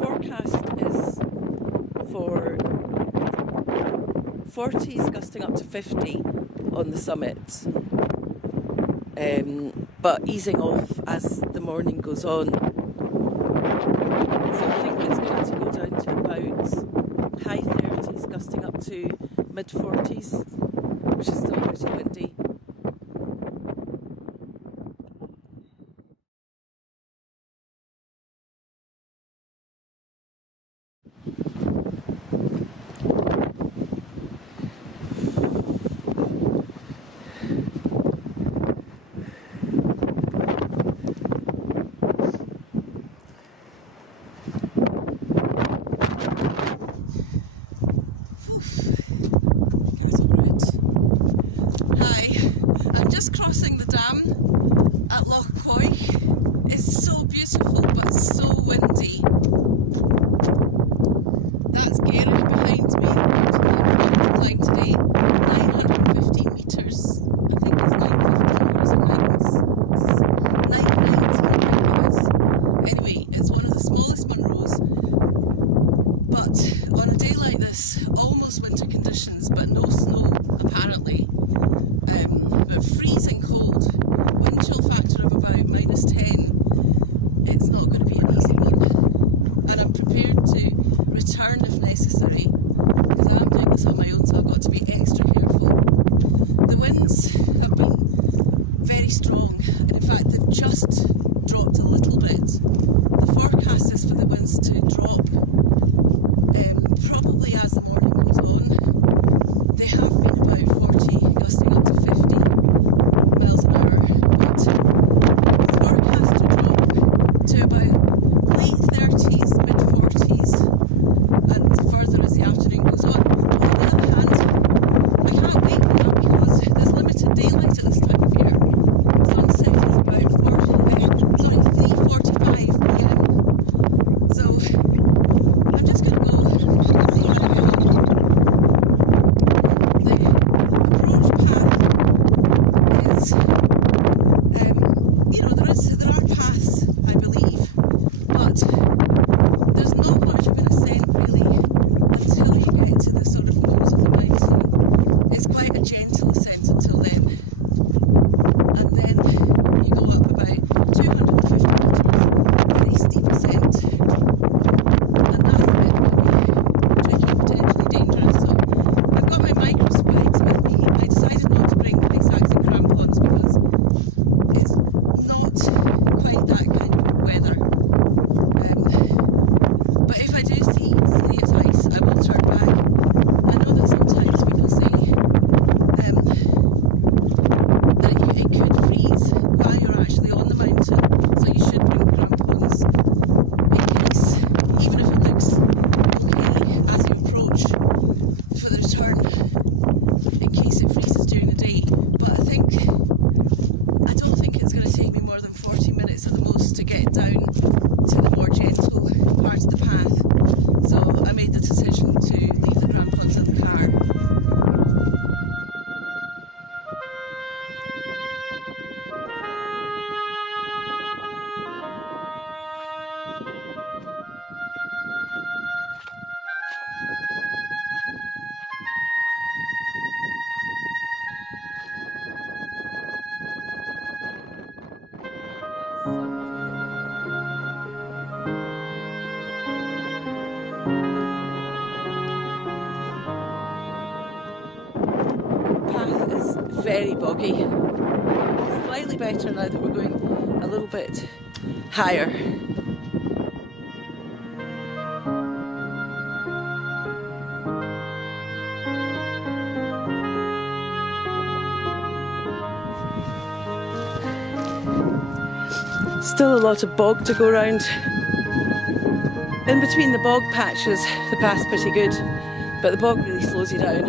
Forecast is for 40s gusting up to 50 on the summit, but easing off as the morning goes on. So I think it's going to go down to about high 30s gusting up to mid 40s, which is still pretty windy. Just crossing the dam at Lark. It's so beautiful but so windy. That's Gairich behind me. I'm climb today 915 metres. I think it's 915 or is it 919 I think it is. Anyway, it's one of the smallest Munros. But on a day like this, almost winter conditions but no snow apparently. But freezing cold, wind chill factor of about -10. It's not going to be an easy one, and I'm prepared to return if necessary because I'm doing this on my own, so I've got to be extra careful. The winds have been very strong, and in fact they've just dropped a little bit. The forecast is for the winds to drop probably as the morning goes on. They have been about 40, gusting up to 50 miles an hour, but it's forecast to drop to about late 30s, mid 40s, and further as the afternoon goes on. On the other hand, I can't wait for that because there's limited daylight at this time of year. Sunset is about 3:45 p.m. So I'm just going to go and see how I go. The approach path is, there are paths, I believe, but there's not much of an ascent really until you get to the sort of nose of the mountain. It's quite a gentle ascent until then, and then you go up about 250 metres, very steep ascent, and that's the bit that can be tricky, potentially dangerous. So I've got my micro spikes with me. I decided not to bring ice axe and crampons because it's not quite that kind of weather. But if I do see serious ice, I will turn back. I know that sometimes people say that it could freeze while you're actually on the mountain, so you should bring crampons in case, even if it looks okay as you approach for the return, in case it freezes during the day. But I don't think it's going to take me more than 40 minutes at the most to get down to the more gentle part of the path. So I made the decision to leave the crampons in the car. Path is very boggy. Slightly better now that we're going a little bit higher. Still a lot of bog to go around. In between the bog patches, the path's pretty good, but the bog really slows you down.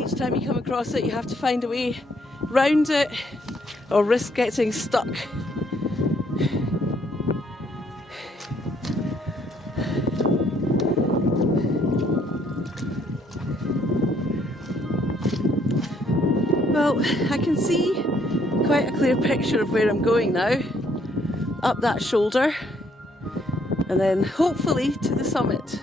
Each time you come across it, you have to find a way round it or risk getting stuck. Well, I can see quite a clear picture of where I'm going now. Up that shoulder and then hopefully to the summit.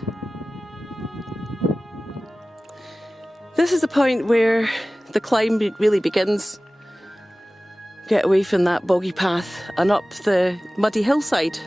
This is the point where the climb really begins. Get away from that boggy path and up the muddy hillside.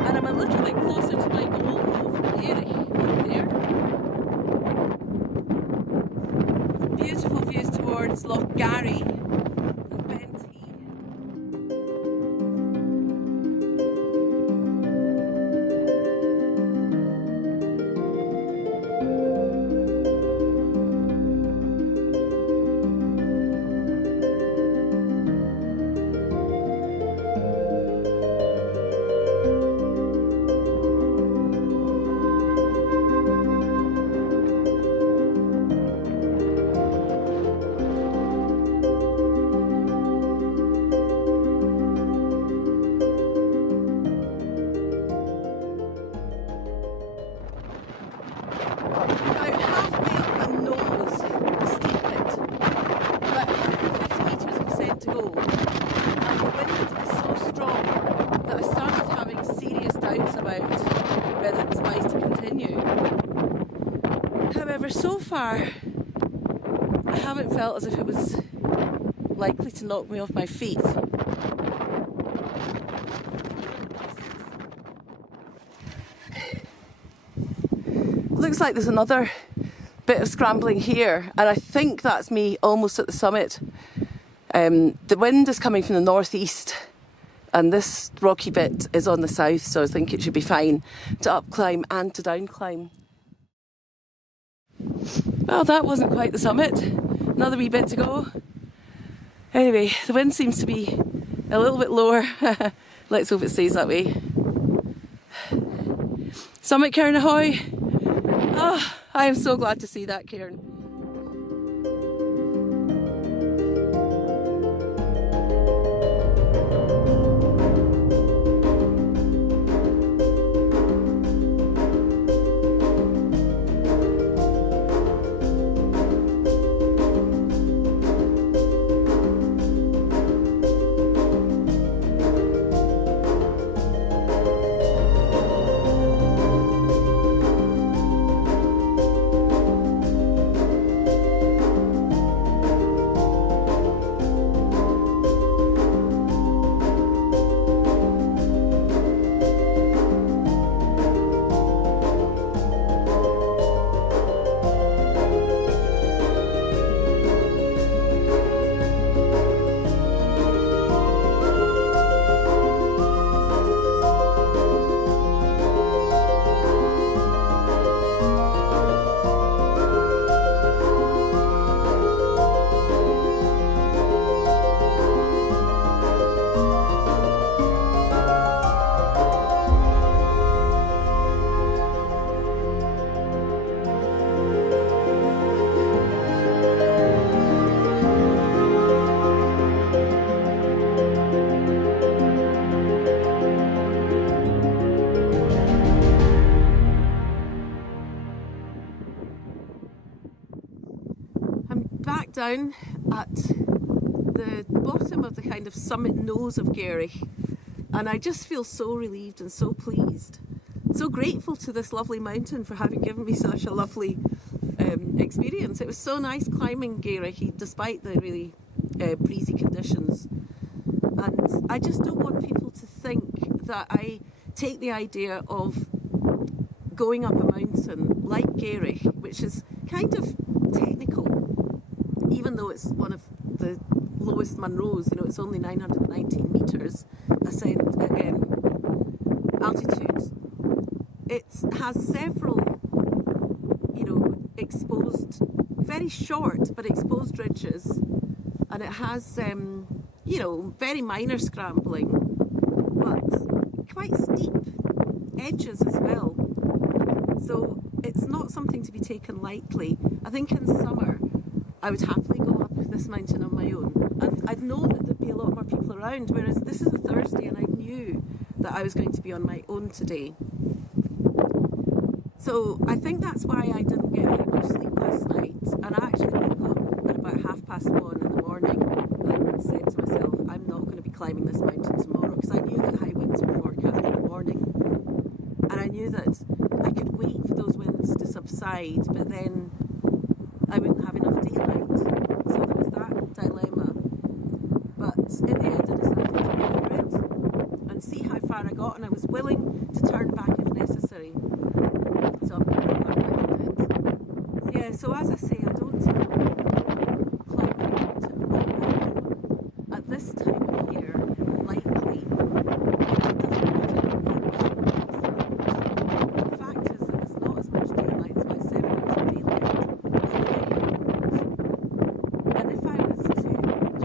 And I'm a little bit closer to my goal of Gairich over there. Beautiful views towards Loch Gairich and Benty. However, so far I haven't felt as if it was likely to knock me off my feet. Looks like there's another bit of scrambling here, and I think that's me almost at the summit. The wind is coming from the northeast and this rocky bit is on the south, so I think it should be fine to up climb and to down climb. Well, that wasn't quite the summit. Another wee bit to go. Anyway, the wind seems to be a little bit lower. Let's hope it stays that way. Summit cairn ahoy! Oh, I am so glad to see that cairn. Back down at the bottom of the kind of summit nose of Gairich, and I just feel so relieved and so pleased, so grateful to this lovely mountain for having given me such a lovely experience. It was so nice climbing Gairich despite the really breezy conditions. And I just don't want people to think that I take the idea of going up a mountain like Gairich, which is kind of technical, even though it's one of the lowest Munros. You know, it's only 919 metres ascent altitude. It has several, you know, exposed, very short but exposed ridges, and it has, you know, very minor scrambling, but quite steep edges as well. So it's not something to be taken lightly. I think in summer I would happily go up this mountain on my own, and I'd know that there'd be a lot more people around, whereas this is a Thursday and I knew that I was going to be on my own today. So I think that's why I didn't get very much sleep last night, and I actually woke up at about 1:30 in the morning and said to myself, I'm not going to be climbing this mountain tomorrow, because I knew that high winds were forecast in the morning, and I knew that I could wait for those winds to subside, but then I wouldn't have enough daylight. So there was that dilemma. But in the end I decided to go for it and see how far I got, and I was willing to turn back if necessary. So I'm going back a bit. Yeah, so as I say, I don't climb the mountain on my own at this time of year lightly. It doesn't matter. The fact is that there's not as much daylight. It's about 7 hours of daylight. It's very cold. And if I was to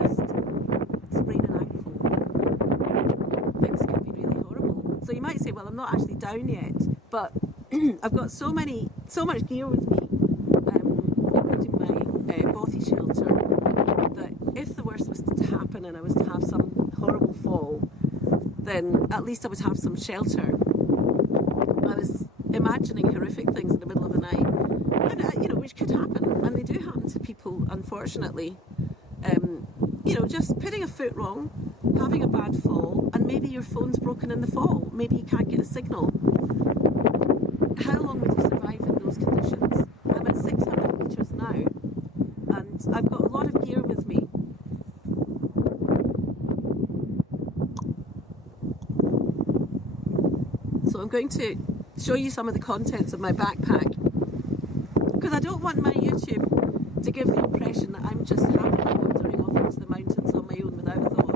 just sprain an ankle, things could be really horrible. So you might say, well, I'm not actually down yet, but I've got so much gear with me, including my bothy shelter, that if the worst was to happen and I was to have some horrible fall, then at least I would have some shelter. I was imagining horrific things in the middle of the night, and you know, which could happen, and they do happen to people, unfortunately. You know, just putting a foot wrong, having a bad fall, and maybe your phone's broken in the fall. Maybe you can't get a signal. How long would you survive in those conditions? I'm at 600 metres now, and I've got a lot of gear with me. So I'm going to show you some of the contents of my backpack, because I don't want my YouTube to give the impression that I'm just happily wandering off into the mountains on my own without thought.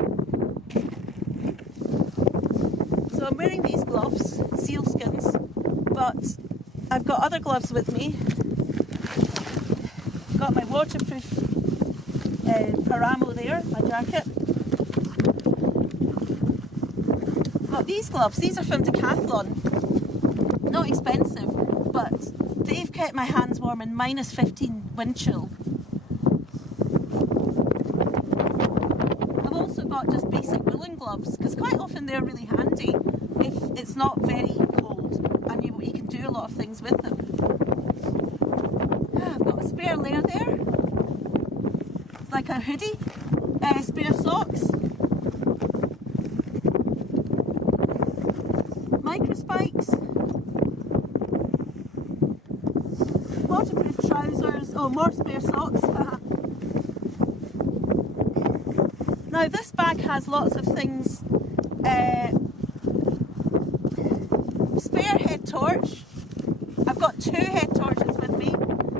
So I'm wearing these gloves, sealskins, but I've got other gloves with me. Got my waterproof paramo there, my jacket. Got these gloves, these are from Decathlon. Not expensive, but they've kept my hands warm in -15 wind chill. I've also got just basic woolen gloves, because quite often they're really handy if it's not very cold and you can do a lot of things with them. I've got a spare layer there. It's like a hoodie. Spare socks. Microspikes. Waterproof trousers. Oh, more spare socks. Now this bag has lots of things. Spare head torch. I've got 2 head torches with me.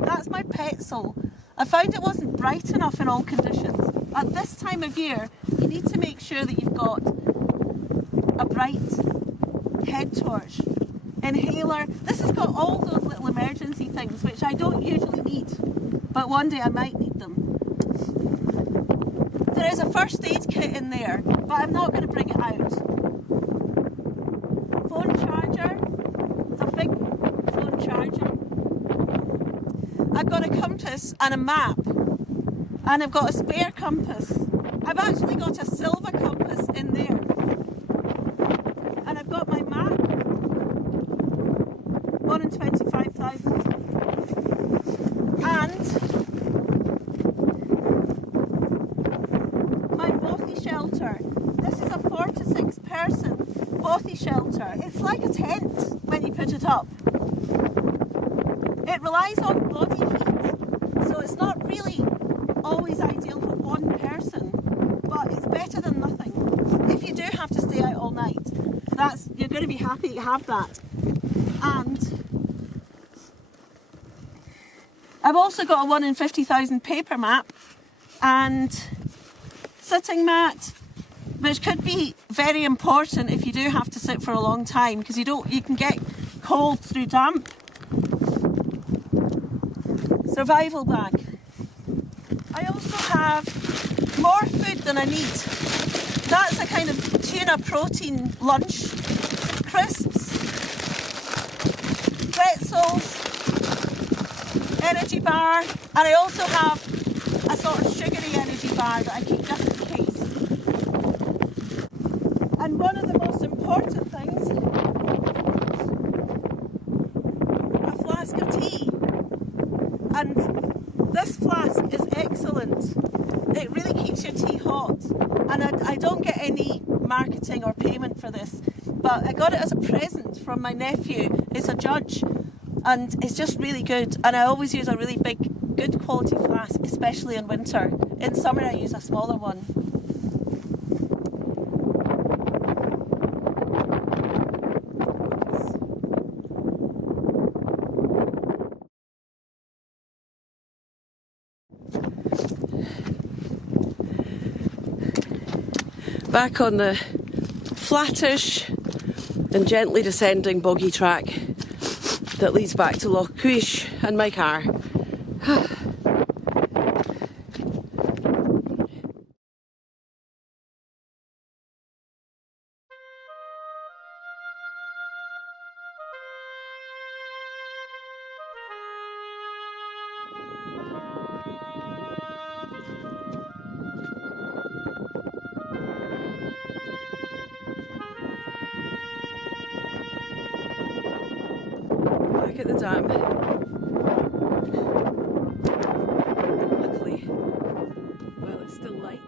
That's my petzl. I found it wasn't bright enough in all conditions. At this time of year, you need to make sure that you've got a bright head torch. Inhaler. This has got all those little emergency things which I don't usually need, but one day I might need them. There is a first aid kit in there, but I'm not going to bring it out. Phone charger. It's a big phone charger. I've got a compass and a map, and I've got a spare compass. I've actually got a silver compass in there, and I've got my map, 1 in 25,000, and my bothy shelter. This is a 4 to 6 person bothy shelter. It's like a tent when you put it up. It relies on body heat, so it's not really always ideal for one person. better than nothing. If you do have to stay out all night, you're going to be happy to have that. And I've also got a 1 in 50,000 paper map and sitting mat, which could be very important if you do have to sit for a long time, because you can get cold through damp. Survival bag. I also have more food than I need. That's a kind of tuna protein lunch. Crisps, pretzels, energy bar, and I also have a sort of sugary energy bar that I keep just in case. And one of the most important things, a flask of tea. And this flask is excellent. It really keeps your tea hot. And I don't get any marketing or payment for this, but I got it as a present from my nephew. It's a judge, and it's just really good. And I always use a really big, good quality flask, especially in winter. In summer I use a smaller one. Back on the flattish and gently descending boggy track that leads back to Loch Cuish and my car. Back at the dam. Luckily, well, it's still light.